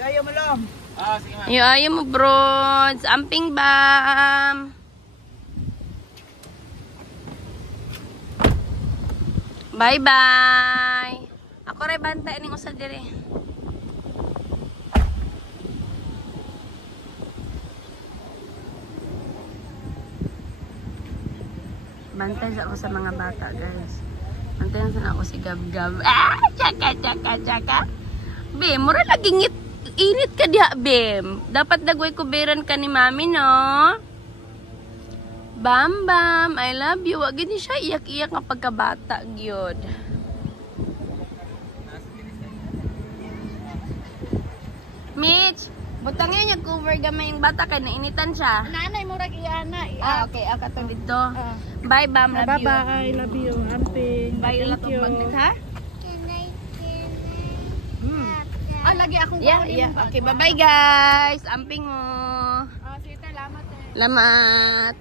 Ayaw mo lang. Sige ma. Ayaw mo, brods. Amping bam. Bye-bye. Ako rin bantay ning usa dire. Bantay sa ako sa mga bata, guys. Bantayan sa ako si Gab-Gab. Tsaka. Bem, mura lagi init ka diha, Bem. Dapat dagway kuberan ka ni Mami, no? Bam, I love you. Wag gini siya iyak-iyak nga pagkabata, gyud. Mitch, butangin niya cover gamay yung bata kay nainitan siya. Nanay mo rag iana. Okay, ako to dito. Bye, Bam. Love you. Bye-bye. Love you. Amping. Bye, Thank you. magnet, ha? Lagi akong Yeah. Okay, bye-bye, guys. Amping mo. Sige, salamat eh. Salamat.